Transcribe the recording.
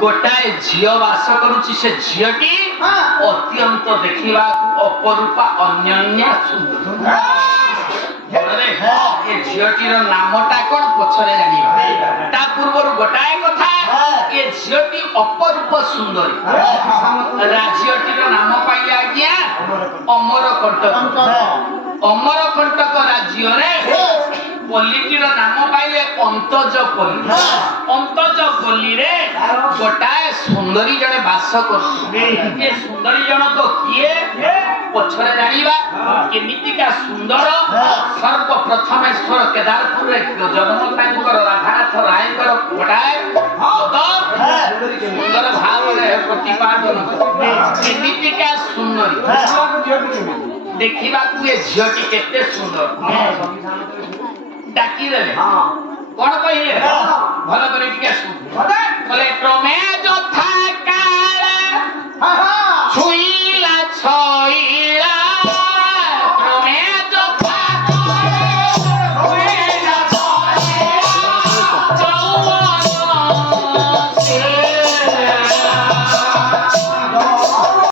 गोटाए झियो वास करुची से झियोटी अत्यंत देखिबा अपरूपा अन्यन्या सुंदर ये झियोटीर नामटा कोन पछरे जानिबा ता पूर्वरु गोटाए कथा ये झियोटी अपरूप सुंदरी राज्यटीर नाम पाइले आज्ञा अमरकंटक राज्य रे पल्लीटीर नाम पाइले अंतजपल्ली रे गोटाए सुंदरी जने वास करछे ए सुंदरी जनक किए पछरे जानिबा केमितिका सुंदर सर्वप्रथमेश्वर केदारपुर रे जन्म तांकर राधानाथ रायकर गोटाए सुंदर भाव रे प्रतिपादन केमितिका सुंदरी देखिबा तू ए झियोटी केते सुंदर डाकी देले कोन कहिले भलो करे टिके सुन भले